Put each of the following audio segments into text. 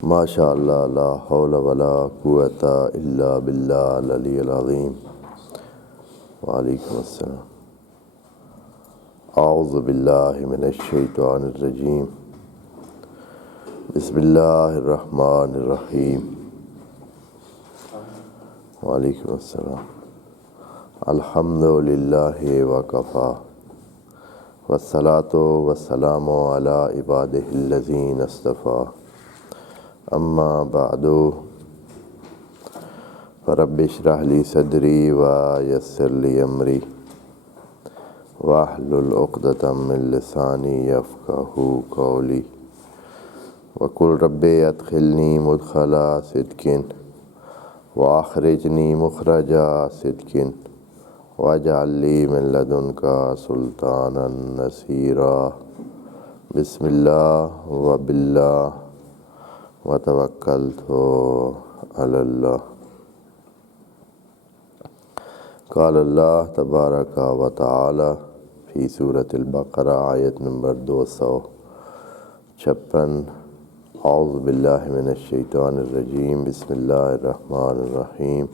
ماشاء اللہ لا حول ولا قوۃ الا باللہ العلی العظیم۔ وعلیکم السلام۔ اعوذ باللہ من الشیطان الرجیم۔ بسم اللہ الرحمن الرحیم۔ وعلیکم السلام۔ الحمد للہ وکفیٰ والصلاۃ والسلام علی عبادہ الذین اصطفیٰ، اما بعد فرب اشرح لی صدری ویسر لی امری واحلل عقدۃ من لسانی یفقہوا قولی وقل رب ادخلنی مدخل صدق واخرجنی مخرج صدق واجعل لی من لدنک سلطانا نصیرا۔ بسم اللہ وباللہ وتوکلت علی اللہ۔ قال اللہ تبارک و تعالی فی سورۃ البقرہ آیت نمبر 256۔ اعوذ باللہ من الشیطان الرجیم۔ بسم اللہ الرحمن الرحیم۔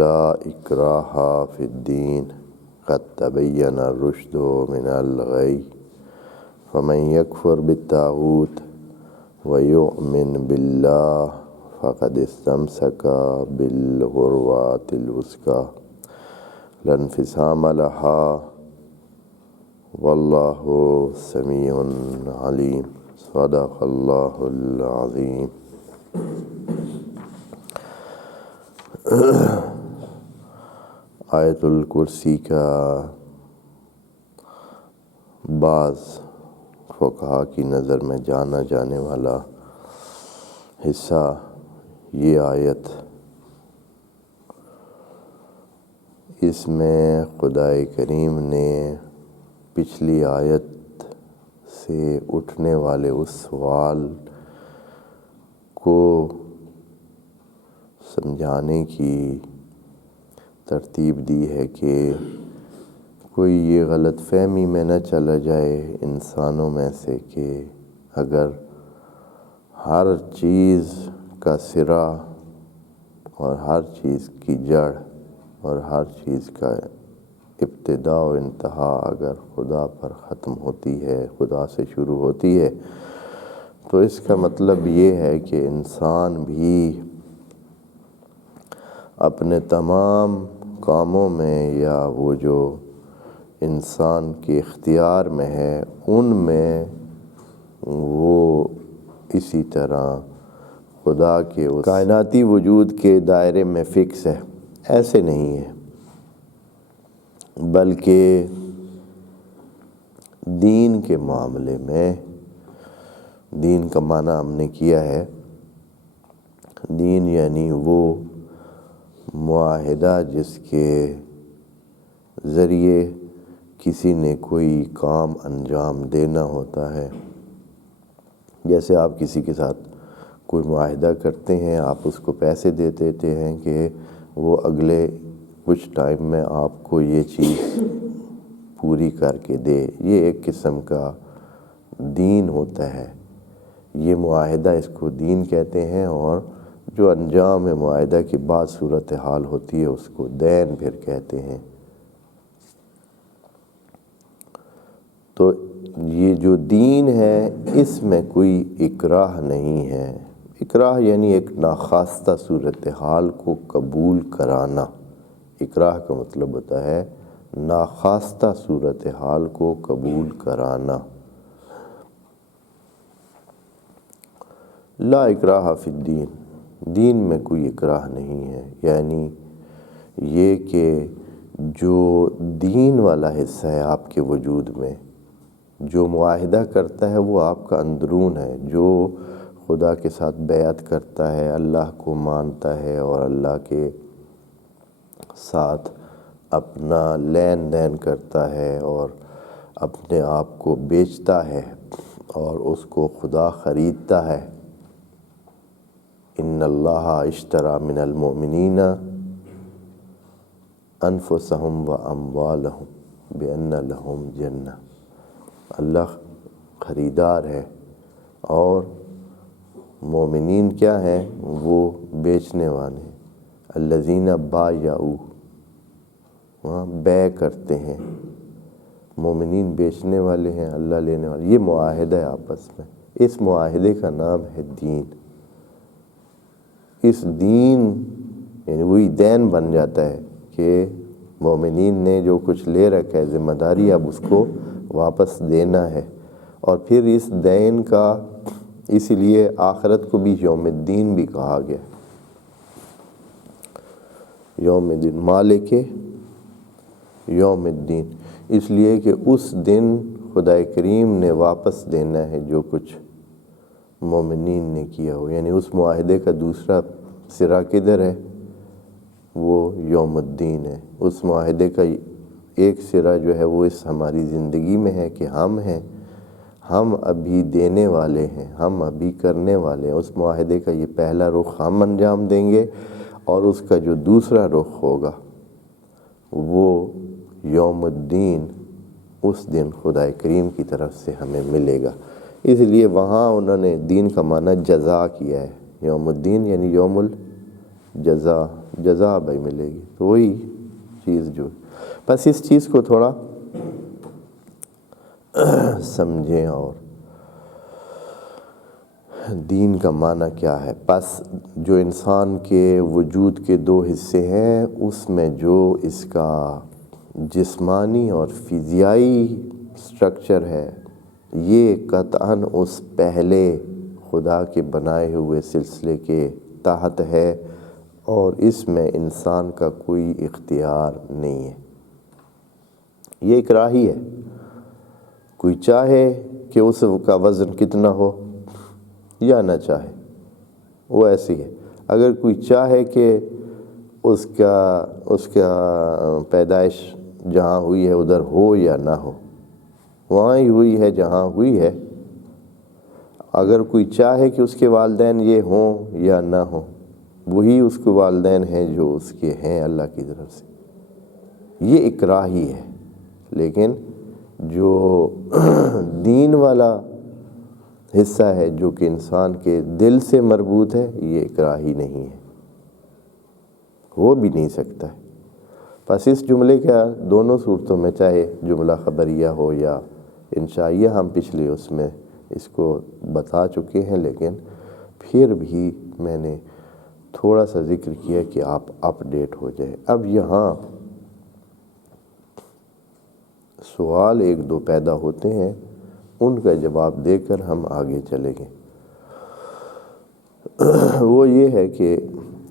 لا اکراہ فی الدین قد تبین الرشد من الغی فمن یکفر بالطاغوت وَيُؤْمِن بِاللَّهِ فَقَدِ اسْتَمْسَكَ بِالْعُرْوَةِ الْوُثْقَىٰ لَا انفصام لَهَا وَاللَّهُ سَمِيعٌ عَلِيمٌ۔ صدق اللہ العظیم۔ آیت الکرسی کا بعض فقہا کی نظر میں جانا جانے والا حصہ یہ آیت، اس میں خدائے کریم نے پچھلی آیت سے اٹھنے والے اس سوال کو سمجھانے کی ترتیب دی ہے کہ کوئی یہ غلط فہمی میں نہ چلا جائے انسانوں میں سے کہ اگر ہر چیز کا سرا اور ہر چیز کی جڑ اور ہر چیز کا ابتدا و انتہا اگر خدا پر ختم ہوتی ہے، خدا سے شروع ہوتی ہے، تو اس کا مطلب یہ ہے کہ انسان بھی اپنے تمام کاموں میں یا وہ جو انسان کے اختیار میں ہے ان میں وہ اسی طرح خدا کے اس کائناتی وجود کے دائرے میں فکس ہے، ایسے نہیں ہے، بلکہ دین کے معاملے میں، دین کا معنی ہم نے کیا ہے، دین یعنی وہ معاہدہ جس کے ذریعے کسی نے کوئی کام انجام دینا ہوتا ہے۔ جیسے آپ کسی کے ساتھ کوئی معاہدہ کرتے ہیں، آپ اس کو پیسے دے دیتے ہیں کہ وہ اگلے کچھ ٹائم میں آپ کو یہ چیز پوری کر کے دے، یہ ایک قسم کا دین ہوتا ہے، یہ معاہدہ اس کو دین کہتے ہیں، اور جو انجام ہے معاہدہ کی بعض صورتحال ہوتی ہے اس کو دین پھر کہتے ہیں۔ تو یہ جو دین ہے اس میں کوئی اکراہ نہیں ہے۔ اکراہ یعنی ایک ناخواستہ صورتحال کو قبول کرانا۔ اکراہ کا مطلب ہوتا ہے ناخواستہ صورتحال کو قبول کرانا۔ لا اکراہ فی الدین، دین میں کوئی اکراہ نہیں ہے، یعنی یہ کہ جو دین والا حصہ ہے آپ کے وجود میں، جو معاہدہ کرتا ہے وہ آپ کا اندرون ہے، جو خدا کے ساتھ بیعت کرتا ہے، اللہ کو مانتا ہے اور اللہ کے ساتھ اپنا لین دین کرتا ہے اور اپنے آپ کو بیچتا ہے اور اس کو خدا خریدتا ہے۔ ان اللہ اشتری من المؤمنین انفسهم واموالهم بان لهم جنہ، اللہ خریدار ہے اور مومنین کیا ہیں؟ وہ بیچنے والے ہیں۔ الذین بایعوا، وہاں بیع کرتے ہیں، مومنین بیچنے والے ہیں، اللہ لینے والے۔ یہ معاہدہ ہے آپس میں، اس معاہدے کا نام ہے دین۔ اس دین یعنی وہی دین بن جاتا ہے کہ مومنین نے جو کچھ لے رکھا ہے ذمہ داری، اب اس کو واپس دینا ہے۔ اور پھر اس دین کا اسی لیے آخرت کو بھی یوم الدین بھی کہا گیا، یوم الدین، مالک یوم الدین، اس لیے کہ اس دن خدا کریم نے واپس دینا ہے جو کچھ مومنین نے کیا ہو۔ یعنی اس معاہدے کا دوسرا سرا کدھر ہے؟ وہ یوم الدین ہے۔ اس معاہدے کا ایک سرا جو ہے وہ اس ہماری زندگی میں ہے کہ ہم ہیں، ہم ابھی دینے والے ہیں، ہم ابھی کرنے والے ہیں۔ اس معاہدے کا یہ پہلا رخ ہم انجام دیں گے، اور اس کا جو دوسرا رخ ہوگا وہ یوم الدین، اس دن خدا کریم کی طرف سے ہمیں ملے گا۔ اس لیے وہاں انہوں نے دین کا معنی جزا کیا ہے، یوم الدین یعنی یوم الجزا، جزا بھائی ملے گی۔ تو وہی چیز جو بس اس چیز کو تھوڑا سمجھیں، اور دین کا معنی کیا ہے۔ پس جو انسان کے وجود کے دو حصے ہیں، اس میں جو اس کا جسمانی اور فزیائی سٹرکچر ہے، یہ قطعاً اس پہلے خدا کے بنائے ہوئے سلسلے کے تحت ہے، اور اس میں انسان کا کوئی اختیار نہیں ہے۔ یہ اکراہی ہے، کوئی چاہے کہ اس کا وزن کتنا ہو یا نہ چاہے، وہ ایسی ہے۔ اگر کوئی چاہے کہ اس کا پیدائش جہاں ہوئی ہے ادھر ہو یا نہ ہو، وہاں ہی ہوئی ہے جہاں ہوئی ہے۔ اگر کوئی چاہے کہ اس کے والدین یہ ہوں یا نہ ہوں، وہی اس کے والدین ہیں جو اس کے ہیں اللہ کی طرف سے۔ یہ اکراہی ہے۔ لیکن جو دین والا حصہ ہے جو کہ انسان کے دل سے مربوط ہے، یہ اکراہی نہیں ہے، ہو بھی نہیں سکتا ہے۔ بس اس جملے کا دونوں صورتوں میں، چاہے جملہ خبریہ ہو یا انشائیہ، ہم پچھلے اس میں اس کو بتا چکے ہیں، لیکن پھر بھی میں نے تھوڑا سا ذکر کیا کہ آپ اپ ڈیٹ ہو جائے۔ اب یہاں سوال ایک دو پیدا ہوتے ہیں، ان کا جواب دے کر ہم آگے چلیں گے۔ وہ یہ ہے کہ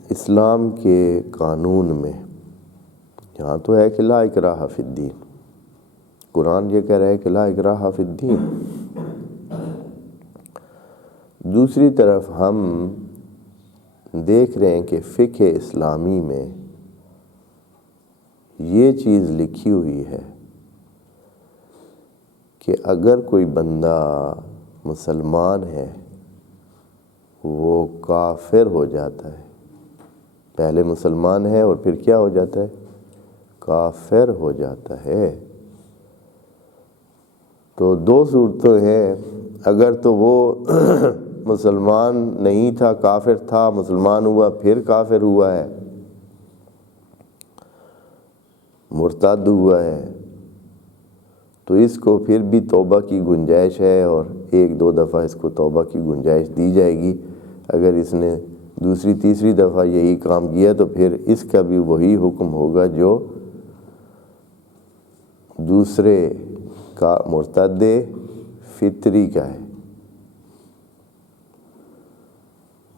اسلام کے قانون میں یہاں تو ہے کہ لا اکراہ فی الدین، قرآن یہ کہہ رہا ہے کہ لا اکراہ فی الدین۔ دوسری طرف ہم دیکھ رہے ہیں کہ فقہ اسلامی میں یہ چیز لکھی ہوئی ہے کہ اگر کوئی بندہ مسلمان ہے، وہ کافر ہو جاتا ہے، پہلے مسلمان ہے اور پھر کیا ہو جاتا ہے؟ کافر ہو جاتا ہے، تو دو صورتیں ہیں۔ اگر تو وہ مسلمان نہیں تھا، کافر تھا، مسلمان ہوا پھر کافر ہوا ہے، مرتد ہوا ہے، تو اس کو پھر بھی توبہ کی گنجائش ہے، اور ایک دو دفعہ اس کو توبہ کی گنجائش دی جائے گی۔ اگر اس نے دوسری تیسری دفعہ یہی کام کیا تو پھر اس کا بھی وہی حکم ہوگا جو دوسرے کا مرتد فطری کا ہے۔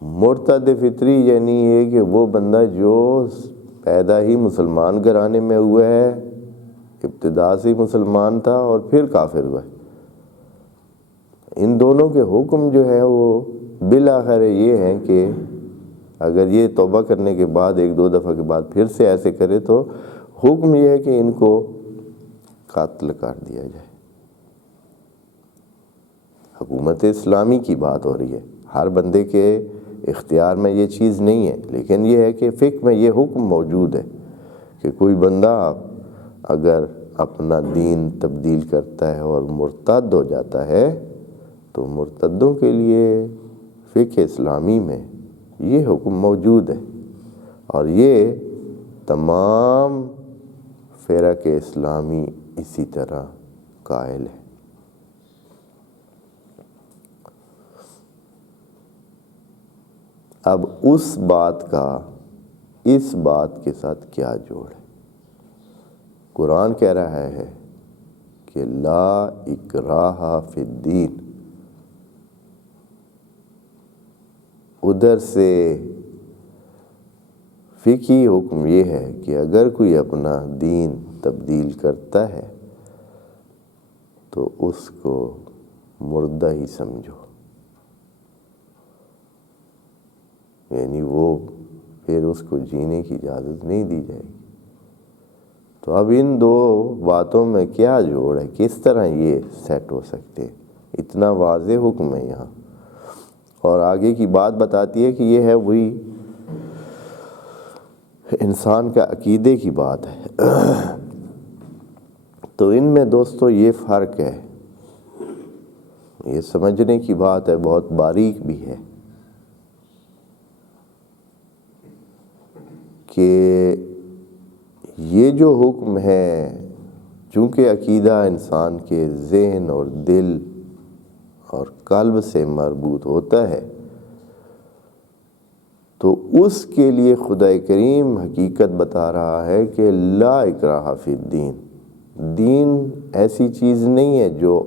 مرتد فطری یعنی یہ کہ وہ بندہ جو پیدا ہی مسلمان گھرانے میں ہوا ہے، ابتدا سے مسلمان تھا اور پھر کافر ہوا ہے۔ ان دونوں کے حکم جو ہیں وہ بالآخر یہ ہیں کہ اگر یہ توبہ کرنے کے بعد ایک دو دفعہ کے بعد پھر سے ایسے کرے تو حکم یہ ہے کہ ان کو قتل کر دیا جائے۔ حکومت اسلامی کی بات ہو رہی ہے، ہر بندے کے اختیار میں یہ چیز نہیں ہے، لیکن یہ ہے کہ فقہ میں یہ حکم موجود ہے کہ کوئی بندہ اگر اپنا دین تبدیل کرتا ہے اور مرتد ہو جاتا ہے تو مرتدوں کے لیے فقہ اسلامی میں یہ حکم موجود ہے، اور یہ تمام فرق اسلامی اسی طرح قائل ہے۔ اب اس بات کا اس بات کے ساتھ کیا جوڑ ہے؟ قرآن کہہ رہا ہے کہ لا اکراہ فی الدین، ادھر سے فقہی حکم یہ ہے کہ اگر کوئی اپنا دین تبدیل کرتا ہے تو اس کو مردہ ہی سمجھو، یعنی وہ پھر اس کو جینے کی اجازت نہیں دی جائے گی۔ تو اب ان دو باتوں میں کیا جوڑ ہے؟ کس طرح یہ سیٹ ہو سکتے ہیں؟ اتنا واضح حکم ہے یہاں، اور آگے کی بات بتاتی ہے کہ یہ ہے وہی انسان کا عقیدے کی بات ہے۔ تو ان میں دوستو یہ فرق ہے، یہ سمجھنے کی بات ہے، بہت باریک بھی ہے، کہ یہ جو حکم ہے چونکہ عقیدہ انسان کے ذہن اور دل اور قلب سے مربوط ہوتا ہے، تو اس کے لیے خدا کریم حقیقت بتا رہا ہے کہ لا اکراہ فی الدین، دین ایسی چیز نہیں ہے جو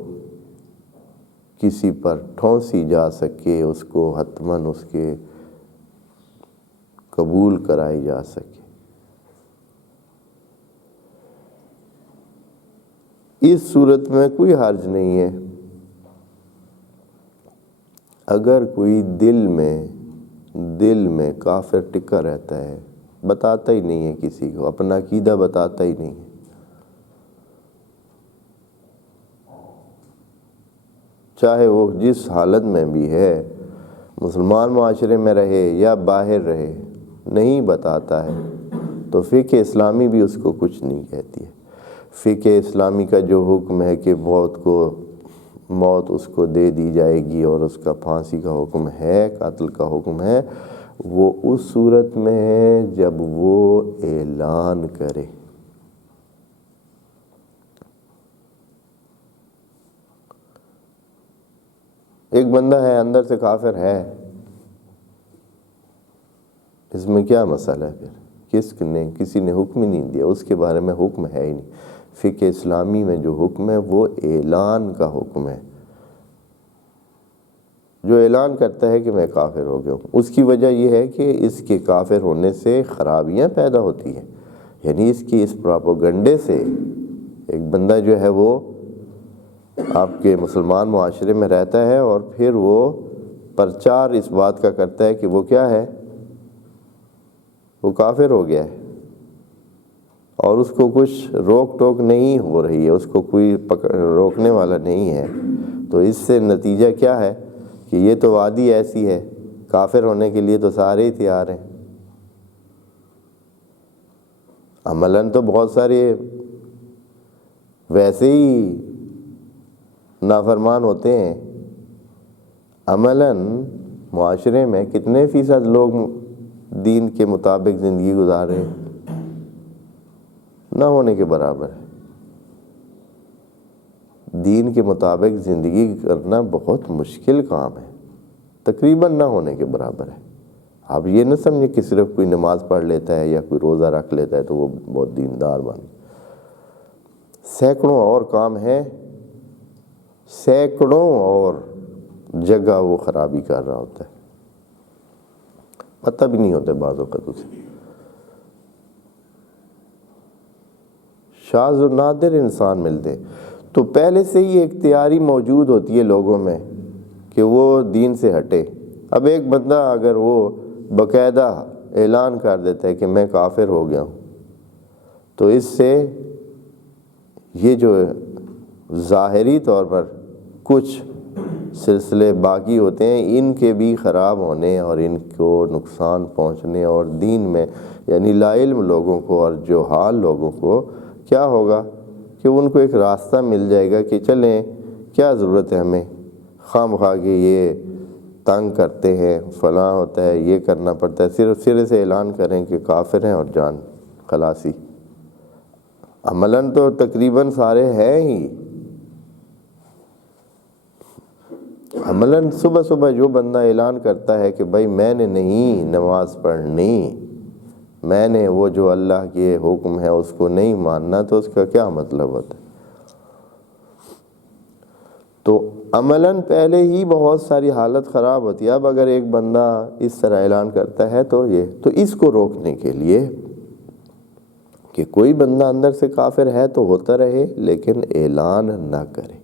کسی پر ٹھونسی جا سکے، اس کو حتماً اس کے قبول کرائی جا سکے۔ اس صورت میں کوئی حرج نہیں ہے اگر کوئی دل میں کافر ٹکا رہتا ہے، بتاتا ہی نہیں ہے کسی کو، اپنا عقیدہ بتاتا ہی نہیں ہے، چاہے وہ جس حالت میں بھی ہے، مسلمان معاشرے میں رہے یا باہر رہے، نہیں بتاتا ہے، تو فقہ اسلامی بھی اس کو کچھ نہیں کہتی ہے۔ فقہ اسلامی کا جو حکم ہے کہ موت اس کو دے دی جائے گی اور اس کا پھانسی کا حکم ہے، قتل کا حکم ہے، وہ اس صورت میں ہے جب وہ اعلان کرے۔ ایک بندہ ہے اندر سے کافر ہے، اس میں کیا مسئلہ ہے پھر؟ کسی نے حکم ہی نہیں دیا، اس کے بارے میں حکم ہے ہی نہیں۔ فقہ اسلامی میں جو حکم ہے وہ اعلان کا حکم ہے، جو اعلان کرتا ہے کہ میں کافر ہو گیا ہوں۔ اس کی وجہ یہ ہے کہ اس کے کافر ہونے سے خرابیاں پیدا ہوتی ہیں، یعنی اس پراپوگنڈے سے ایک بندہ جو ہے وہ آپ کے مسلمان معاشرے میں رہتا ہے اور پھر وہ پرچار اس بات کا کرتا ہے کہ وہ کیا ہے، وہ کافر ہو گیا ہے، اور اس کو کچھ روک ٹوک نہیں ہو رہی ہے، اس کو کوئی روکنے والا نہیں ہے، تو اس سے نتیجہ کیا ہے کہ یہ تو وادی ایسی ہے، کافر ہونے کے لیے تو سارے ہی تیار ہیں۔ عملاً تو بہت سارے ویسے ہی نافرمان ہوتے ہیں، عملاً معاشرے میں کتنے فیصد لوگ دین کے مطابق زندگی گزار رہے ہیں؟ نہ ہونے کے برابر ہے۔ دین کے مطابق زندگی کرنا بہت مشکل کام ہے، تقریباً نہ ہونے کے برابر ہے۔ آپ یہ نہ سمجھیں کہ صرف کوئی نماز پڑھ لیتا ہے یا کوئی روزہ رکھ لیتا ہے تو وہ بہت دیندار بن، سینکڑوں اور کام ہیں، سینکڑوں اور جگہ وہ خرابی کر رہا ہوتا ہے، پتہ بھی نہیں ہوتا بعض اوقات اسے۔ شاذ و نادر انسان ملتے، تو پہلے سے ہی ایک تیاری موجود ہوتی ہے لوگوں میں کہ وہ دین سے ہٹے۔ اب ایک بندہ اگر وہ باقاعدہ اعلان کر دیتا ہے کہ میں کافر ہو گیا ہوں، تو اس سے یہ جو ظاہری طور پر کچھ سلسلے باقی ہوتے ہیں، ان کے بھی خراب ہونے اور ان کو نقصان پہنچنے، اور دین میں یعنی لا علم لوگوں کو اور جہال لوگوں کو کیا ہوگا کہ ان کو ایک راستہ مل جائے گا کہ چلیں کیا ضرورت ہے ہمیں خواہ مخواہ کہ یہ تنگ کرتے ہیں، فلاں ہوتا ہے، یہ کرنا پڑتا ہے، صرف سرے سے اعلان کریں کہ کافر ہیں اور جان خلاصی۔ عملاً تو تقریباً سارے ہیں ہی۔ عملاً صبح صبح جو بندہ اعلان کرتا ہے کہ بھائی میں نے نہیں نماز پڑھنی، میں نے وہ جو اللہ کے حکم ہے اس کو نہیں ماننا، تو اس کا کیا مطلب ہوتا ہے؟ تو عملاً پہلے ہی بہت ساری حالت خراب ہوتی ہے۔ اب اگر ایک بندہ اس طرح اعلان کرتا ہے تو اس کو روکنے کے لیے کہ کوئی بندہ اندر سے کافر ہے تو ہوتا رہے لیکن اعلان نہ کرے،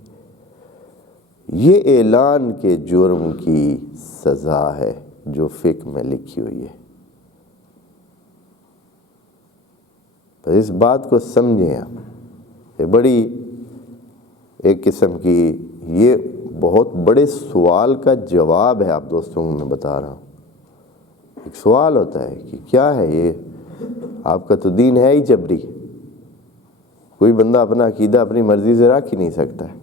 یہ اعلان کے جرم کی سزا ہے جو فقہ میں لکھی ہوئی ہے۔ تو اس بات کو سمجھیں آپ، یہ بڑی ایک قسم کی، یہ بہت بڑے سوال کا جواب ہے آپ دوستوں کو میں بتا رہا ہوں۔ ایک سوال ہوتا ہے کہ کیا ہے یہ، آپ کا تو دین ہے ہی جبری، کوئی بندہ اپنا عقیدہ اپنی مرضی سے رکھ ہی نہیں سکتا ہے۔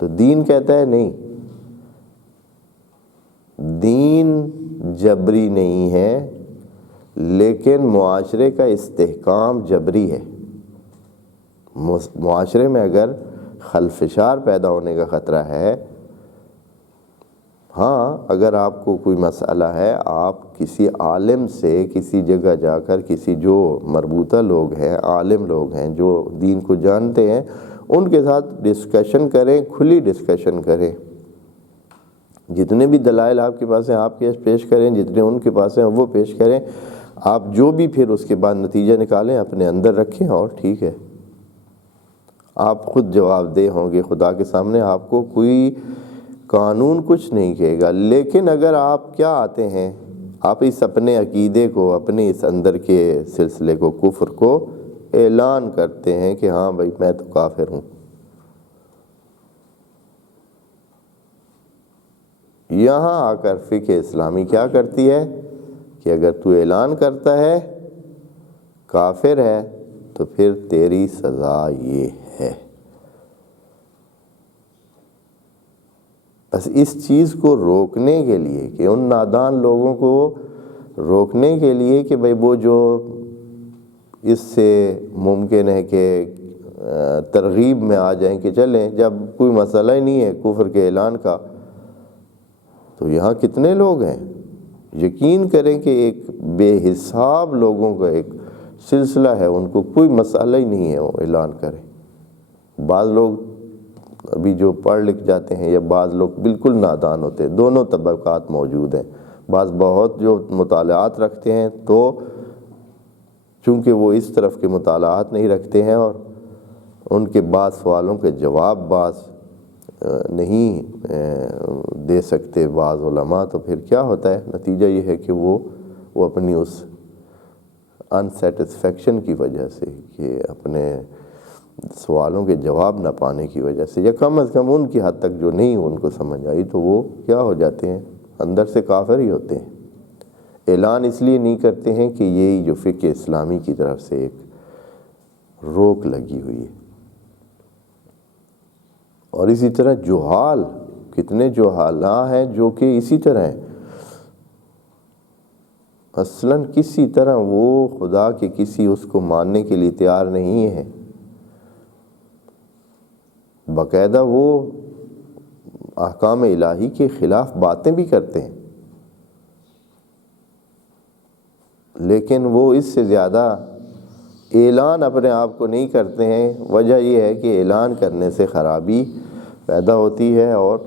تو دین کہتا ہے نہیں، دین جبری نہیں ہے، لیکن معاشرے کا استحکام جبری ہے۔ معاشرے میں اگر خلفشار پیدا ہونے کا خطرہ ہے، ہاں اگر آپ کو کوئی مسئلہ ہے، آپ کسی عالم سے کسی جگہ جا کر، کسی جو مربوطہ لوگ ہیں، عالم لوگ ہیں جو دین کو جانتے ہیں، ان کے ساتھ ڈسکشن کریں، کھلی ڈسکشن کریں، جتنے بھی دلائل آپ کے پاس ہیں آپ پیش کریں، جتنے ان کے پاس ہیں وہ پیش کریں، آپ جو بھی پھر اس کے بعد نتیجہ نکالیں اپنے اندر رکھیں، اور ٹھیک ہے، آپ خود جواب دہ ہوں گے خدا کے سامنے، آپ کو کوئی قانون کچھ نہیں کہے گا۔ لیکن اگر آپ کیا آتے ہیں، آپ اس اپنے عقیدے کو، اپنے اس اندر کے سلسلے کو، کفر کو اعلان کرتے ہیں کہ ہاں بھائی میں تو کافر ہوں، یہاں آ کر فقہ اسلامی کیا کرتی ہے کہ اگر تو اعلان کرتا ہے کافر ہے تو پھر تیری سزا یہ ہے۔ بس اس چیز کو روکنے کے لیے، کہ ان نادان لوگوں کو روکنے کے لیے کہ بھئی وہ جو اس سے ممکن ہے کہ ترغیب میں آ جائیں کہ چلیں جب کوئی مسئلہ ہی نہیں ہے کفر کے اعلان کا، تو یہاں کتنے لوگ ہیں، یقین کریں کہ ایک بے حساب لوگوں کا ایک سلسلہ ہے، ان کو کوئی مسئلہ ہی نہیں ہے وہ اعلان کریں۔ بعض لوگ ابھی جو پڑھ لکھ جاتے ہیں، یا بعض لوگ بالکل نادان ہوتے ہیں، دونوں طبقات موجود ہیں۔ بعض بہت جو مطالعات رکھتے ہیں، تو چونکہ وہ اس طرف کے مطالعات نہیں رکھتے ہیں، اور ان کے بعض سوالوں کے جواب بعض نہیں دے سکتے بعض علماء، تو پھر کیا ہوتا ہے، نتیجہ یہ ہے کہ وہ اپنی اس انسیٹسفیکشن کی وجہ سے، کہ اپنے سوالوں کے جواب نہ پانے کی وجہ سے، یا کم از کم ان کی حد تک جو نہیں ان کو سمجھ آئی، تو وہ کیا ہو جاتے ہیں، اندر سے کافر ہی ہوتے ہیں۔ اعلان اس لیے نہیں کرتے ہیں کہ یہی جو فقہ اسلامی کی طرف سے ایک روک لگی ہوئی ہے۔ اور اسی طرح جہال، کتنے جہالاں ہیں جو کہ اسی طرح ہیں، اصلاً کسی طرح وہ خدا کے کسی اس کو ماننے کے لیے تیار نہیں ہے، باقاعدہ وہ احکام الہی کے خلاف باتیں بھی کرتے ہیں، لیکن وہ اس سے زیادہ اعلان اپنے آپ کو نہیں کرتے ہیں۔ وجہ یہ ہے کہ اعلان کرنے سے خرابی پیدا ہوتی ہے، اور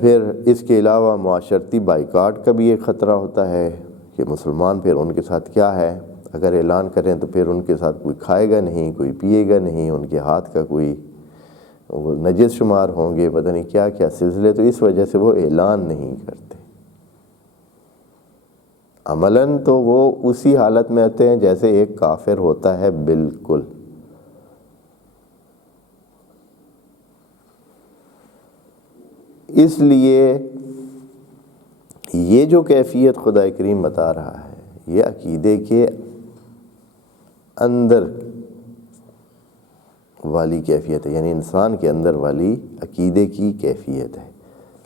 پھر اس کے علاوہ معاشرتی بائیکاٹ کا بھی ایک خطرہ ہوتا ہے کہ مسلمان پھر ان کے ساتھ کیا ہے، اگر اعلان کریں تو پھر ان کے ساتھ کوئی کھائے گا نہیں، کوئی پیے گا نہیں، ان کے ہاتھ کا کوئی وہ نجس شمار ہوں گے، پتہ نہیں کیا کیا سلسلے، تو اس وجہ سے وہ اعلان نہیں کرتے۔ عملاً تو وہ اسی حالت میں آتے ہیں جیسے ایک کافر ہوتا ہے بالکل۔ اس لیے یہ جو کیفیت خدا کریم بتا رہا ہے، یہ عقیدے کے اندر والی کیفیت ہے، یعنی انسان کے اندر والی عقیدے کی کیفیت ہے۔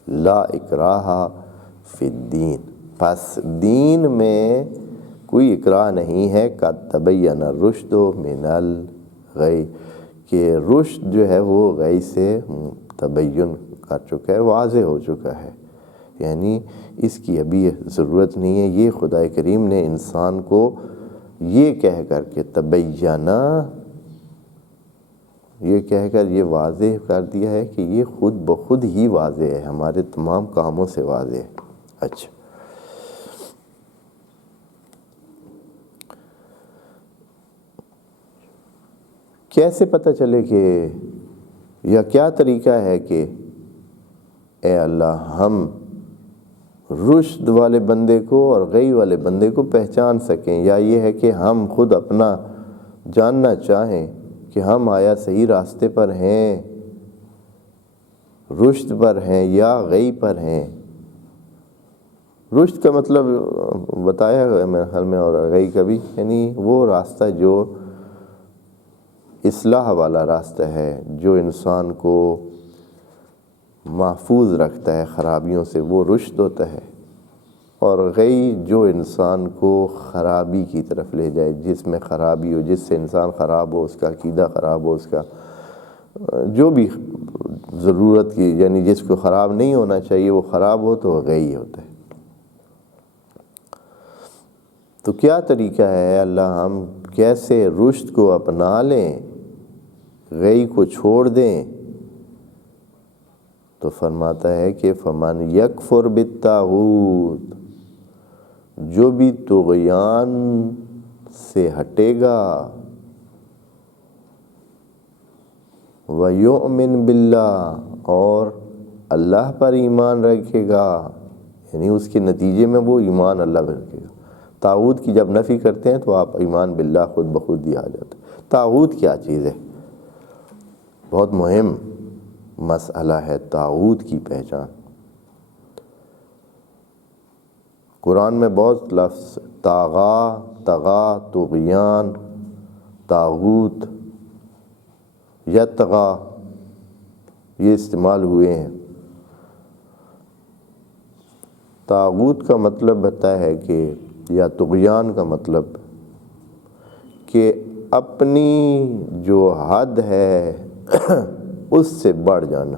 لا اکراہ فی الدین، پس دین میں کوئی اکراہ نہیں ہے۔ قد تبین الرشد من الغی، کہ رشد جو ہے وہ غی سے تبین کر چکا ہے، واضح ہو چکا ہے، یعنی اس کی ابھی ضرورت نہیں ہے۔ یہ خدا کریم نے انسان کو یہ کہہ کر کے تبینہ، یہ کہہ کر یہ واضح کر دیا ہے کہ یہ خود بخود ہی واضح ہے، ہمارے تمام کاموں سے واضح ہے۔ اچھا، کیسے پتہ چلے کہ، یا کیا طریقہ ہے کہ اے اللہ ہم رشد والے بندے کو اور غی والے بندے کو پہچان سکیں، یا یہ ہے کہ ہم خود اپنا جاننا چاہیں کہ ہم آیا صحیح راستے پر ہیں، رشد پر ہیں یا غی پر ہیں؟ رشد کا مطلب بتایا ہے میرے خیال میں، اور غی کا بھی، یعنی وہ راستہ جو اصلاح والا راستہ ہے، جو انسان کو محفوظ رکھتا ہے خرابیوں سے، وہ رشد ہوتا ہے۔ اور غی جو انسان کو خرابی کی طرف لے جائے، جس میں خرابی ہو، جس سے انسان خراب ہو، اس کا عقیدہ خراب ہو، اس کا جو بھی ضرورت کی، یعنی جس کو خراب نہیں ہونا چاہیے وہ خراب ہو، تو غی ہوتا ہے۔ تو کیا طریقہ ہے اللہ، ہم کیسے رشد کو اپنا لیں، غی کو چھوڑ دیں؟ تو فرماتا ہے کہ فمن یکفر بالطاغوت، جو بھی طغیان سے ہٹے گا، وَيُؤْمِن بِاللَّهِ، اور اللہ پر ایمان رکھے گا، یعنی اس کے نتیجے میں وہ ایمان اللہ پر رکھے گا۔ طاغوت کی جب نفی کرتے ہیں تو آپ ایمان باللہ خود بخود ہی آ جاتا ہے۔ طاغوت کیا چیز ہے؟ بہت مہم مسئلہ ہے طاغوت کی پہچان۔ قرآن میں بہت لفظ طاغا، طغا، طغیان، طاغوت، یطغا، یہ استعمال ہوئے ہیں۔ طاغوت کا مطلب بتا ہے کہ، یا طغیان کا مطلب کہ اپنی جو حد ہے اس سے بڑھ جانا،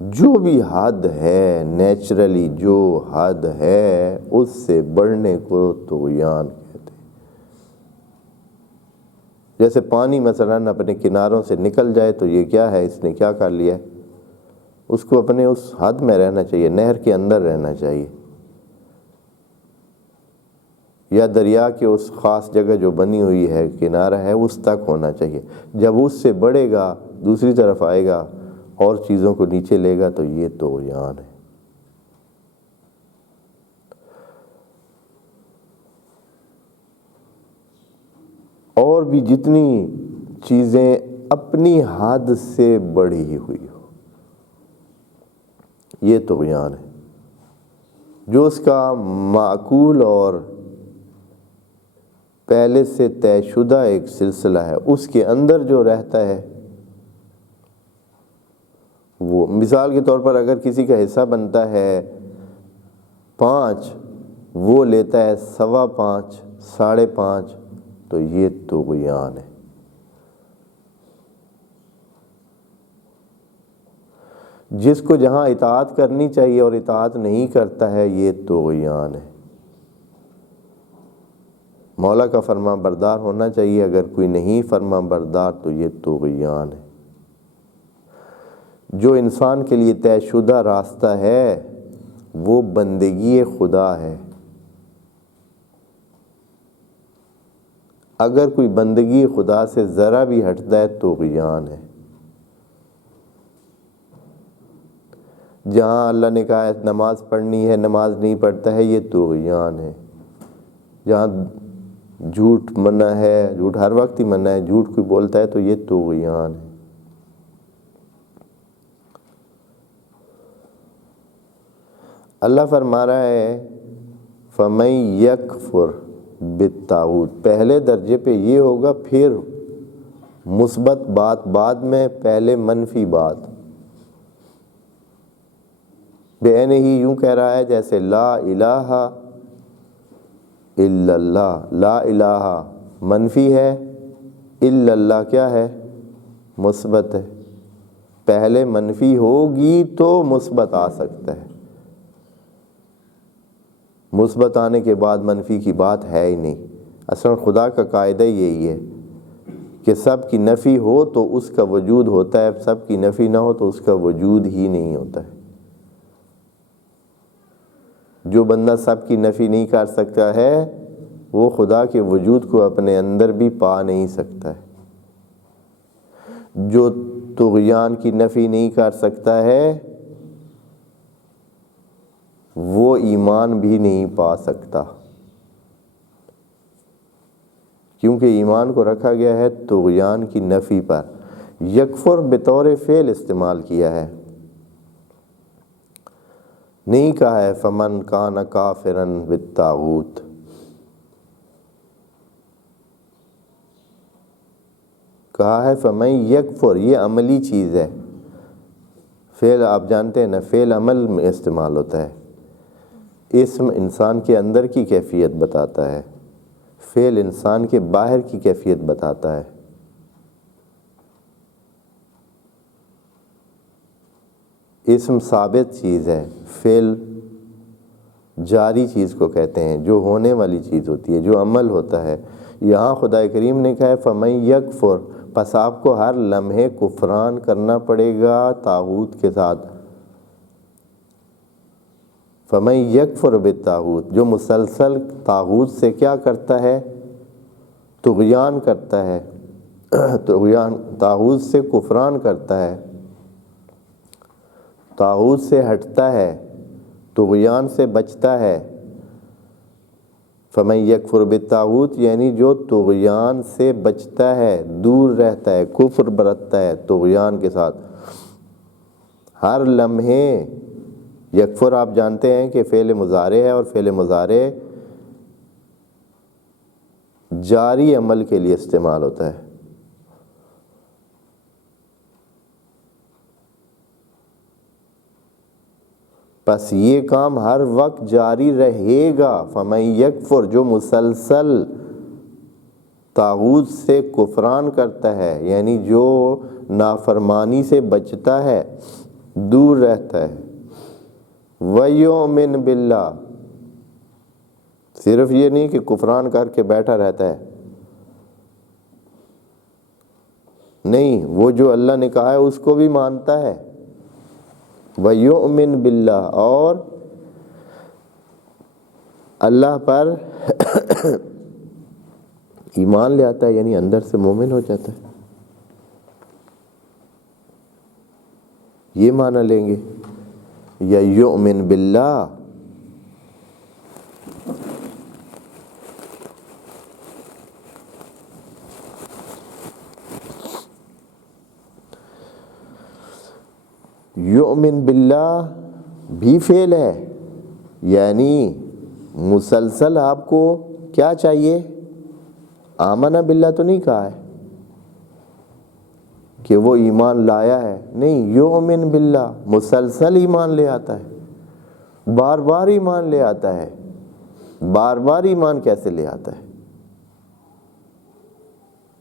جو بھی حد ہے نیچرلی، جو حد ہے اس سے بڑھنے کو طغیان کہتے ہیں۔ جیسے پانی مثلاً اپنے کناروں سے نکل جائے تو یہ کیا ہے، اس نے کیا کر لیا ہے، اس کو اپنے اس حد میں رہنا چاہیے، نہر کے اندر رہنا چاہیے، یا دریا کے اس خاص جگہ جو بنی ہوئی ہے کنارہ ہے اس تک ہونا چاہیے۔ جب اس سے بڑھے گا، دوسری طرف آئے گا اور چیزوں کو نیچے لے گا، تو یہ طغیان ہے۔ اور بھی جتنی چیزیں اپنی حد سے بڑھی ہوئی ہو، یہ طغیان ہے۔ جو اس کا معقول اور پہلے سے طے شدہ ایک سلسلہ ہے، اس کے اندر جو رہتا ہے، وہ مثال کے طور پر اگر کسی کا حصہ بنتا ہے 5، وہ لیتا ہے 5.25، 5.5، تو یہ طغیان ہے۔ جس کو جہاں اطاعت کرنی چاہیے اور اطاعت نہیں کرتا ہے، یہ طغیان ہے۔ مولا کا فرما بردار ہونا چاہیے، اگر کوئی نہیں فرما بردار تو یہ طغیان ہے۔ جو انسان کے لیے طے شدہ راستہ ہے وہ بندگی خدا ہے۔ اگر کوئی بندگی خدا سے ذرا بھی ہٹتا ہے، طغیان ہے۔ جہاں اللہ نے کہا ہے نماز پڑھنی ہے، نماز نہیں پڑھتا ہے، یہ طغیان ہے۔ جہاں جھوٹ منع ہے، جھوٹ ہر وقت ہی منع ہے، جھوٹ کوئی بولتا ہے تو یہ طغیان ہے۔ اللہ فرما رہا ہے فَمَن یکفر بالطاغوت، پہلے درجے پہ یہ ہوگا، پھر مثبت بات بعد میں، پہلے منفی بات۔ بے ہی یوں کہہ رہا ہے جیسے لا الہ الا اللہ، لا الہ منفی ہے، الا اللہ کیا ہے؟ مثبت ہے۔ پہلے منفی ہوگی تو مثبت آ سکتا ہے، مثبت آنے کے بعد منفی کی بات ہے ہی نہیں۔ اصل خدا کا قاعدہ یہی ہے کہ سب کی نفی ہو تو اس کا وجود ہوتا ہے، سب کی نفی نہ ہو تو اس کا وجود ہی نہیں ہوتا ہے۔ جو بندہ سب کی نفی نہیں کر سکتا ہے وہ خدا کے وجود کو اپنے اندر بھی پا نہیں سکتا ہے۔ جو طغیان کی نفی نہیں کر سکتا ہے وہ ایمان بھی نہیں پا سکتا، کیونکہ ایمان کو رکھا گیا ہے طغیان کی نفی پر۔ یکفر بطور فعل استعمال کیا ہے، نہیں کہا ہے فمن کان کافرا بالطاغوت۔ کہا ہے فمن یکفر، یہ عملی چیز ہے۔ فعل آپ جانتے ہیں نا، فعل عمل میں استعمال ہوتا ہے۔ اسم انسان کے اندر کی کیفیت بتاتا ہے، فعل انسان کے باہر کی کیفیت بتاتا ہے۔ اسم ثابت چیز ہے، فعل جاری چیز کو کہتے ہیں، جو ہونے والی چیز ہوتی ہے، جو عمل ہوتا ہے۔ یہاں خدا کریم نے کہا ہے فمن یکفر، پس آپ کو ہر لمحے کفران کرنا پڑے گا طاغوت کے ساتھ۔ فمن یکفر بالطاغوت، جو مسلسل طاغوت سے کیا کرتا ہے؟ طغیان کرتا ہے، طغیان طاغوت سے کفران کرتا ہے، طاغوت سے ہٹتا ہے، طغیان سے بچتا ہے۔ فمن یکفر بالطاغوت یعنی جو طغیان سے بچتا ہے، دور رہتا ہے، کفر برتتا ہے طغیان کے ساتھ ہر لمحے۔ یکفر آپ جانتے ہیں کہ فعل مضارع ہے، اور فعل مضارع جاری عمل کے لیے استعمال ہوتا ہے۔ پس یہ کام ہر وقت جاری رہے گا۔ فمن یکفر، جو مسلسل طاغوت سے کفران کرتا ہے، یعنی جو نافرمانی سے بچتا ہے، دور رہتا ہے۔ وَيُؤْمِنْ بِاللَّهِ، صرف یہ نہیں کہ کفران کر کے بیٹھا رہتا ہے، نہیں، وہ جو اللہ نے کہا ہے اس کو بھی مانتا ہے۔ وَيُؤْمِنْ بِاللَّهِ، اور اللہ پر ایمان لے آتا ہے، یعنی اندر سے مومن ہو جاتا ہے۔ یہ معنی لیں گے یا یؤمن باللہ۔ یؤمن باللہ بھی فعل ہے، یعنی مسلسل آپ کو کیا چاہیے؟ آمنہ باللہ تو نہیں کہا ہے کہ وہ ایمان لایا ہے، نہیں، یؤمن باللہ مسلسل ایمان لے آتا ہے، بار بار ایمان لے آتا ہے۔ بار بار ایمان کیسے لے آتا ہے؟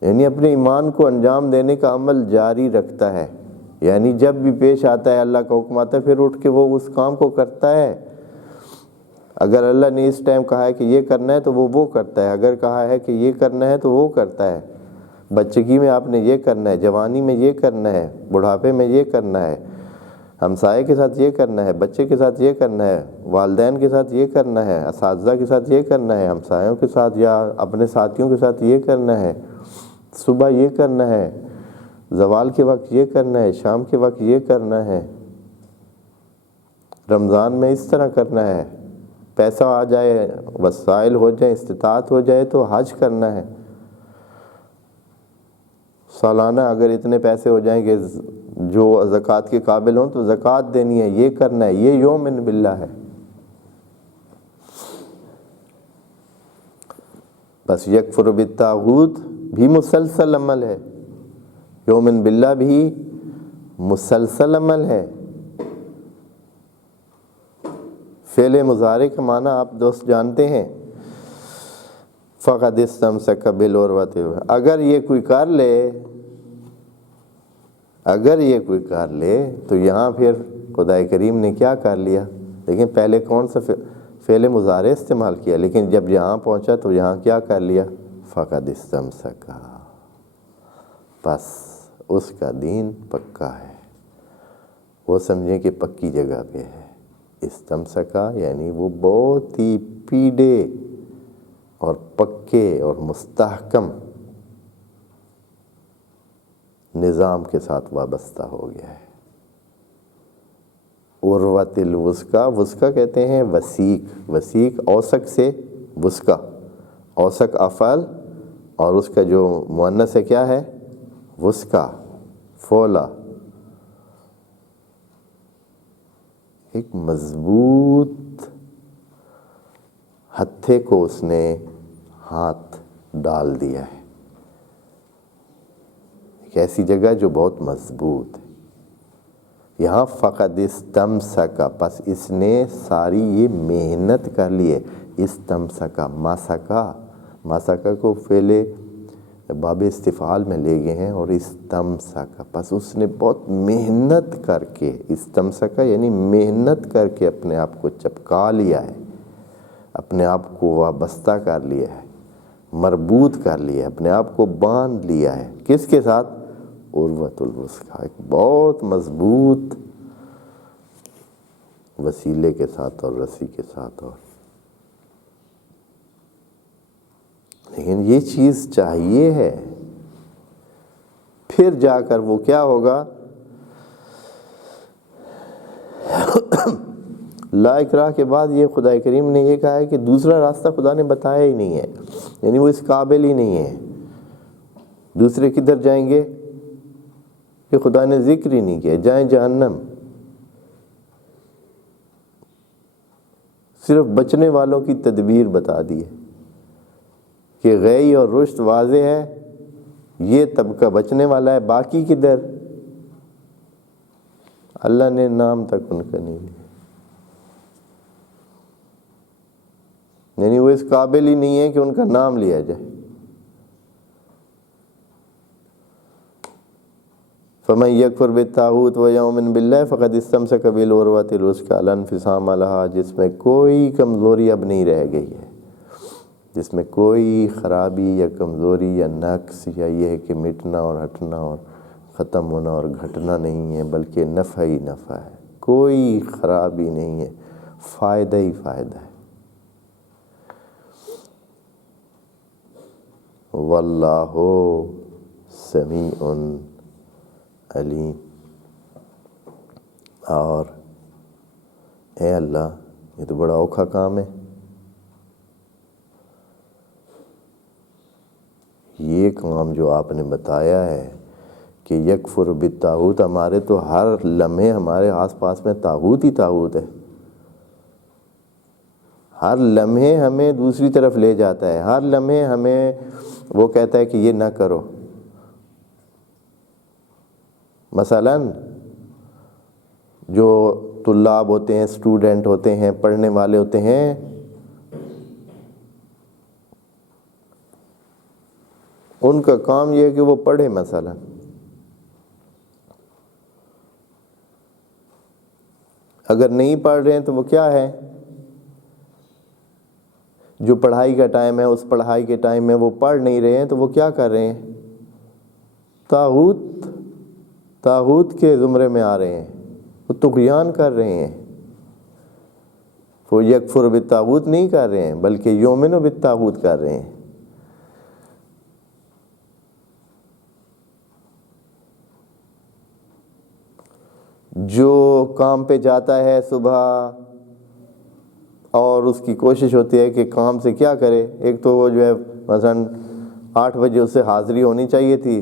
یعنی اپنے ایمان کو انجام دینے کا عمل جاری رکھتا ہے، یعنی جب بھی پیش آتا ہے اللہ کا حکم آتا ہے، پھر اٹھ کے وہ اس کام کو کرتا ہے۔ اگر اللہ نے اس ٹائم کہا ہے کہ یہ کرنا ہے تو وہ کرتا ہے، اگر کہا ہے کہ یہ کرنا ہے تو وہ کرتا ہے۔ بچگی میں آپ نے یہ کرنا ہے، جوانی میں یہ کرنا ہے، بڑھاپے میں یہ کرنا ہے، ہمسائے کے ساتھ یہ کرنا ہے، بچے کے ساتھ یہ کرنا ہے، والدین کے ساتھ یہ کرنا ہے، اساتذہ کے ساتھ یہ کرنا ہے، ہمسایوں کے ساتھ یا اپنے ساتھیوں کے ساتھ یہ کرنا ہے، صبح یہ کرنا ہے، زوال کے وقت یہ کرنا ہے، شام کے وقت یہ کرنا ہے، رمضان میں اس طرح کرنا ہے، پیسہ آ جائے، وسائل ہو جائیں، استطاعت ہو جائے تو حج کرنا ہے، سالانہ اگر اتنے پیسے ہو جائیں کہ جو زکوٰۃ کے قابل ہوں تو زکوٰۃ دینی ہے، یہ کرنا ہے، یہ یوم باللہ ہے۔ یہ یؤمن باللہ، اور اللہ پر ایمان لے آتا ہے، یعنی اندر سے مومن ہو جاتا ہے۔ یہ معنی لیں گے یا یؤمن باللہ۔ یؤمن باللہ بھی فعل ہے، یعنی مسلسل طاغوت سے کفران کرتا ہے، دور رہتا ہے، بس یکفر بالطاغوت بھی مسلسل عمل ہے، یؤمن باللہ بھی مسلسل عمل ہے۔ فعل مضارع کا معنی آپ دوست جانتے ہیں، فقد استمسک بالعروۃ الوثقی۔ اگر یہ کوئی کر لے تو یہاں پھر خدائے کریم نے کیا کر لیا؟ لیکن پہلے کون سا فعل مضارع استعمال کیا، لیکن جب یہاں پہنچا تو یہاں کیا کر لیا؟ فقد استمسک، بس اس کا دین پکا ہے، وہ سمجھیں کہ پکی جگہ پہ ہے۔ استمسکا یعنی وہ بہت ہی پیڑے اور پکے اور مستحکم نظام کے ساتھ وابستہ ہو گیا ہے۔ عروۃ الوثقی، وثقی کہتے ہیں وثیق، وثیق اوثق سے وثقی، اوثق افعل اور اس کا جو مؤنث ہے کیا ہے؟ وثقی، فولا، ایک مضبوط ہتھے کو اس نے ہاتھ ڈال دیا ہے، ایک ایسی جگہ جو بہت مضبوط ہے۔ یہاں فقد استمسک، پس اس نے ساری یہ محنت کر لی ہے۔ استمسک، ماسکا، ماسکا کو فعل باب استفعال میں لے گئے ہیں، اور استمسک پس اس نے بہت محنت کر کے، استمسک یعنی محنت کر کے اپنے آپ کو چپکا لیا ہے، اپنے آپ کو وابستہ کر لیا ہے، مربوط کر لیا ہے، اپنے آپ کو باندھ لیا ہے۔ کس کے ساتھ؟ عروۃ الوثقی، ایک بہت مضبوط وسیلے کے ساتھ اور رسی کے ساتھ۔ اور لیکن یہ چیز چاہیے ہے، پھر جا کر وہ کیا ہوگا؟ لا اکراہ کے بعد یہ خدا کریم نے یہ کہا ہے کہ دوسرا راستہ خدا نے بتایا ہی نہیں ہے، یعنی وہ اس قابل ہی نہیں ہے۔ دوسرے کدھر جائیں گے؟ کہ خدا نے ذکر ہی نہیں کیا، جائیں جہنم۔ صرف بچنے والوں کی تدبیر بتا دی ہے کہ غی اور رشد واضح ہے، یہ طبقہ بچنے والا ہے، باقی کدھر؟ اللہ نے نام تک ان کا نہیں لیا، یعنی وہ اس قابل ہی نہیں ہے کہ ان کا نام لیا جائے۔ فَمَن يَكْفُرْ بِالطَّاغُوتِ وَيُؤْمِنْ بِاللَّهِ فَقَدِ اسْتَمْسَكَ بِالْعُرْوَةِ الْوُثْقَىٰ لَا انفصام لَهَا، جس میں کوئی کمزوری اب نہیں رہ گئی ہے، جس میں کوئی خرابی یا کمزوری یا نقص یا یہ ہے کہ مٹنا اور ہٹنا اور ختم ہونا اور گھٹنا نہیں ہے، بلکہ نفع ہی نفع ہے، کوئی خرابی نہیں ہے، فائدہ ہی فائدہ ہے۔ واللہ سمیع علیم، اور اے اللہ یہ تو بڑا اوکھا کام ہے، یہ کام جو آپ نے بتایا ہے کہ یکفر بالطاغوت، ہمارے تو ہر لمحے ہمارے آس پاس میں طاغوت ہی طاغوت ہے، ہر لمحے ہمیں دوسری طرف لے جاتا ہے، ہر لمحے ہمیں وہ کہتا ہے کہ یہ نہ کرو۔ مثلاً جو طلاب ہوتے ہیں، اسٹوڈنٹ ہوتے ہیں، پڑھنے والے ہوتے ہیں، ان کا کام یہ ہے کہ وہ پڑھے، مثلاً اگر نہیں پڑھ رہے ہیں تو وہ کیا ہے؟ جو پڑھائی کا ٹائم ہے، اس پڑھائی کے ٹائم میں وہ پڑھ نہیں رہے ہیں تو وہ کیا کر رہے ہیں؟ طاغوت کے زمرے میں آ رہے ہیں، وہ طغیان کر رہے ہیں۔ وہ یکفر بالطاغوت نہیں کر رہے ہیں، بلکہ یؤمن بالطاغوت کر رہے ہیں۔ جو کام پہ جاتا ہے صبح اور اس کی کوشش ہوتی ہے کہ کام سے کیا کرے، ایک تو وہ جو ہے مثلاً 8 بجے اس سے حاضری ہونی چاہیے تھی،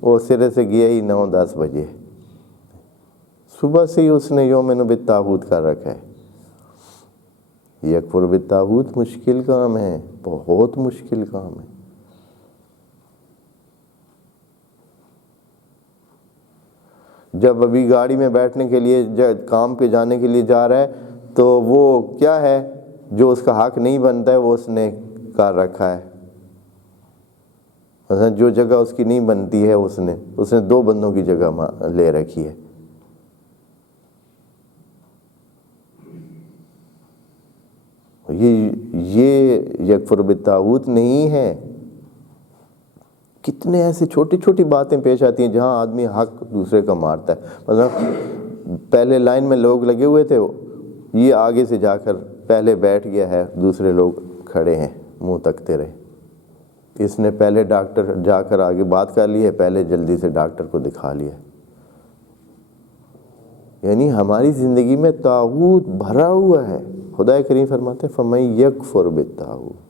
وہ سرے سے گیا ہی 9-10 بجے، صبح سے ہی اس نے یؤمن بالطاغوت کر رکھا ہے۔ یکفر بالطاغوت مشکل کام ہے، بہت مشکل کام ہے۔ جب ابھی گاڑی میں بیٹھنے کے لیے کام پہ جانے کے لیے جا رہا ہے تو وہ کیا ہے جو اس کا حق نہیں بنتا ہے وہ اس نے کر رکھا ہے۔ مثلا جو جگہ اس کی نہیں بنتی ہے اس نے 2 بندوں کی جگہ لے رکھی ہے۔ یہ یکفر بالطاغوت نہیں ہے۔ کتنے ایسے چھوٹی چھوٹی باتیں پیش آتی ہیں جہاں آدمی حق دوسرے کا مارتا ہے۔ مثلا پہلے لائن میں لوگ لگے ہوئے تھے، یہ آگے سے جا کر پہلے بیٹھ گیا ہے، دوسرے لوگ کھڑے ہیں منہ تکتے رہے۔ اس نے پہلے ڈاکٹر جا کر آگے بات کر لی ہے، پہلے جلدی سے ڈاکٹر کو دکھا لیا۔ یعنی ہماری زندگی میں طاغوت بھرا ہوا ہے۔ خدا کریم فرماتے ہیں فَمَن یکفر بالطاغوت۔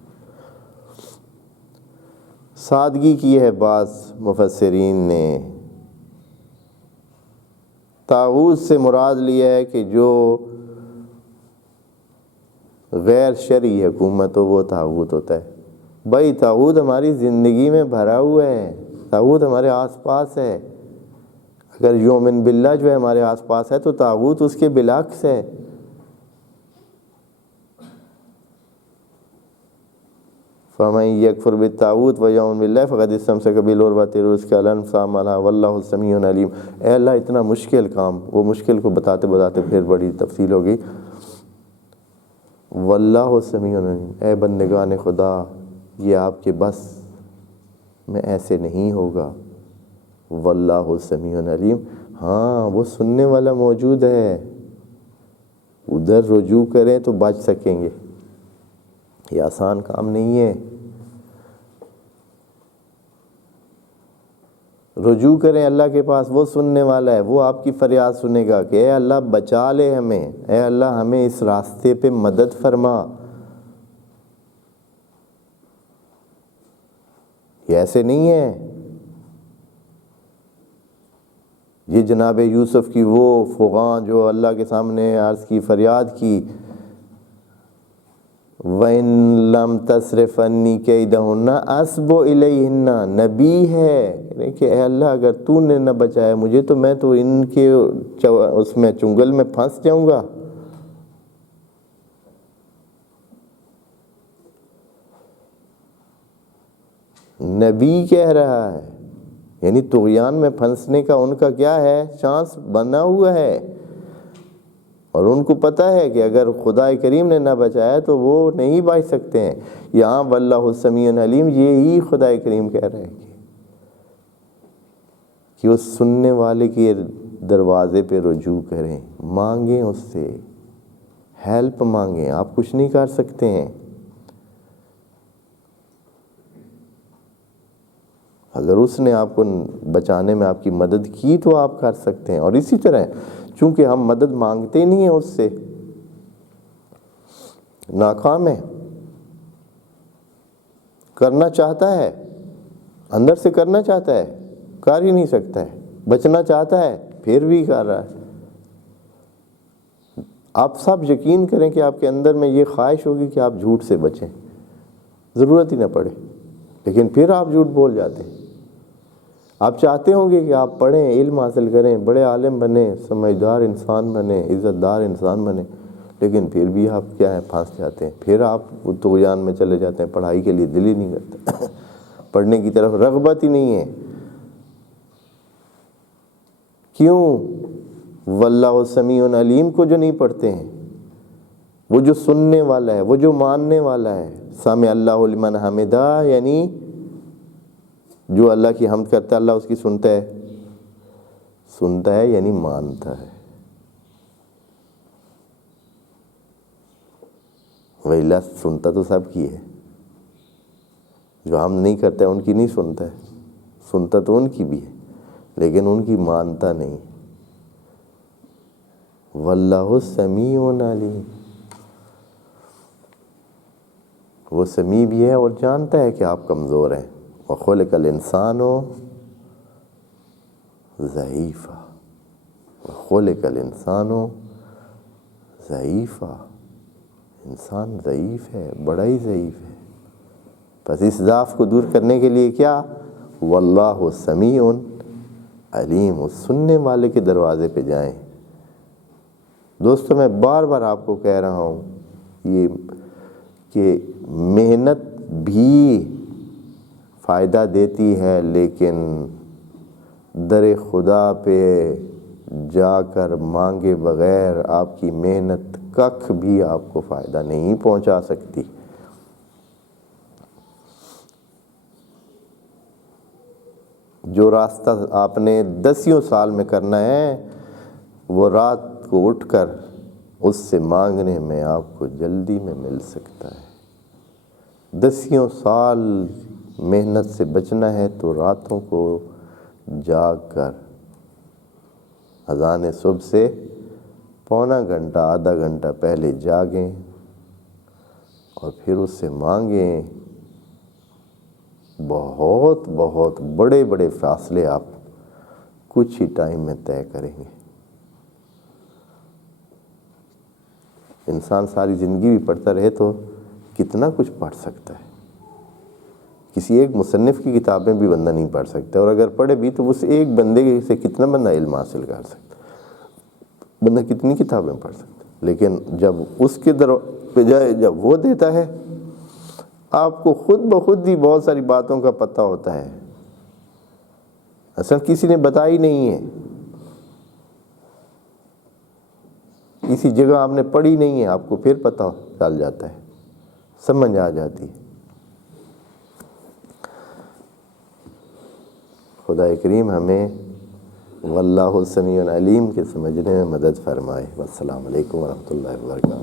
سادگی کی ہے بعض مفسرین نے، طاغوت سے مراد لیا ہے کہ جو غیر شرعی حکومت ہو وہ طاغوت ہوتا ہے۔ بھائی طاغوت ہماری زندگی میں بھرا ہوا ہے، طاغوت ہمارے آس پاس ہے۔ اگر یومن باللہ جو ہے ہمارے آس پاس ہے تو طاغوت اس کے بالعکس ہے۔ فَمَن یکفر بالطاغوت وَیُؤْمِن بِاللَّہِ فَقَدِ اسْتَمْسَکَ بِالْعُرْوَةِ الْوُثْقَىٰ لا انفصام لها وَاللَّهُ سَمِیعٌ عَلِیمٌ۔ اے اللہ اتنا مشکل کام، وہ مشکل کو بتاتے بتاتے پھر بڑی تفصیل ہوگی۔ واللہ سمیع علیم، اے بندگان خدا یہ آپ کے بس میں ایسے نہیں ہوگا۔ واللہ سمیع علیم، ہاں وہ سننے والا موجود ہے، ادھر رجوع کریں تو بچ سکیں گے۔ یہ آسان کام نہیں ہے۔ رجوع کریں اللہ کے پاس، وہ سننے والا ہے، وہ آپ کی فریاد سنے گا کہ اے اللہ بچا لے ہمیں، اے اللہ ہمیں اس راستے پہ مدد فرما۔ یہ ایسے نہیں ہے۔ یہ جناب یوسف کی وہ فغاں جو اللہ کے سامنے عرض کی، فریاد کی وَإِن لَمْ تَصْرِفْ عَنِّي كَيْدَهُنَّ أَصْبُ إِلَيْهِنَّ، نبی ہے کہ اے اللہ اگر تو نے نہ بچایا مجھے تو میں تو ان کے اس میں چنگل میں پھنس جاؤں گا۔ نبی کہہ رہا ہے، یعنی طغیان میں پھنسنے کا ان کا کیا ہے، چانس بنا ہوا ہے، اور ان کو پتہ ہے کہ اگر خدا کریم نے نہ بچایا تو وہ نہیں بچ سکتے ہیں۔ یہاں واللہ سمیع علیم یہی خدا کریم کہہ رہے ہیں کہ اس سننے والے کے دروازے پہ رجوع کریں، مانگیں اس سے، ہیلپ مانگیں، آپ کچھ نہیں کر سکتے ہیں۔ اگر اس نے آپ کو بچانے میں آپ کی مدد کی تو آپ کر سکتے ہیں۔ اور اسی طرح چونکہ ہم مدد مانگتے ہی نہیں ہیں اس سے، ناکام ہے، کرنا چاہتا ہے، اندر سے کرنا چاہتا ہے، کر ہی نہیں سکتا ہے، بچنا چاہتا ہے پھر بھی کر رہا ہے۔ آپ سب یقین کریں کہ آپ کے اندر میں یہ خواہش ہوگی کہ آپ جھوٹ سے بچیں، ضرورت ہی نہ پڑے، لیکن پھر آپ جھوٹ بول جاتے ہیں۔ آپ چاہتے ہوں گے کہ آپ پڑھیں، علم حاصل کریں، بڑے عالم بنیں، سمجھدار انسان بنیں، عزت دار انسان بنیں، لیکن پھر بھی آپ کیا ہے، پھنس جاتے ہیں، پھر آپ طغیان میں چلے جاتے ہیں، پڑھائی کے لیے دل ہی نہیں کرتا، پڑھنے کی طرف رغبت ہی نہیں ہے۔ کیوں؟ واللہ سمیع علیم کو جو نہیں پڑھتے ہیں، وہ جو سننے والا ہے، وہ جو ماننے والا ہے۔ سامع اللہ لمن حمدہ، یعنی جو اللہ کی حمد کرتا ہے اللہ اس کی سنتا ہے یعنی مانتا ہے۔ ویلا سنتا تو سب کی ہے، جو حمد نہیں کرتا ہے ان کی نہیں سنتا ہے، سنتا تو ان کی بھی ہے لیکن ان کی مانتا نہیں۔ واللہ سمیع علیم، وہ سمیع بھی ہے اور جانتا ہے کہ آپ کمزور ہیں۔ وَخُلِقَ الْإِنسَانُ ضعیفا، وَخُلِقَ الْإِنسَانُ ضعیفا، انسان ضعیف ہے، بڑا ہی ضعیف ہے. بس اس ضعف کو دور کرنے کے لیے کیا؟ واللہ سمیع علیم، اس سننے والے کے دروازے پہ جائیں. دوستو میں بار بار آپ کو کہہ رہا ہوں یہ کہ محنت بھی فائدہ دیتی ہے، لیکن در خدا پہ جا کر مانگے بغیر آپ کی محنت کخ بھی آپ کو فائدہ نہیں پہنچا سکتی. جو راستہ آپ نے 10 سال میں کرنا ہے، وہ رات کو اٹھ کر اس سے مانگنے میں آپ کو جلدی میں مل سکتا ہے. 10 سال محنت سے بچنا ہے تو راتوں کو جاگ کر اذان صبح سے پونا گھنٹہ آدھا گھنٹہ پہلے جاگیں اور پھر اس سے مانگیں. بہت بہت بڑے بڑے فاصلے آپ کچھ ہی ٹائم میں طے کریں گے. انسان ساری زندگی بھی پڑھتا رہے تو کتنا کچھ پڑھ سکتا ہے. کسی ایک مصنف کی کتابیں بھی بندہ نہیں پڑھ سکتا، اور اگر پڑھے بھی تو اس ایک بندے سے کتنا بندہ علم حاصل کر سکتا، بندہ کتنی کتابیں پڑھ سکتا. لیکن جب اس کے در پہ جائے، جب وہ دیتا ہے، آپ کو خود بخود ہی بہت ساری باتوں کا پتہ ہوتا ہے، اصل کسی نے بتائی نہیں ہے، کسی جگہ آپ نے پڑھی نہیں ہے، آپ کو پھر پتہ چل جاتا ہے، سمجھ آ جاتی ہے. خدا کریم ہمیں واللہ سمیع علیم کے سمجھنے میں مدد فرمائے. والسلام علیکم ورحمۃ اللہ وبرکاتہ.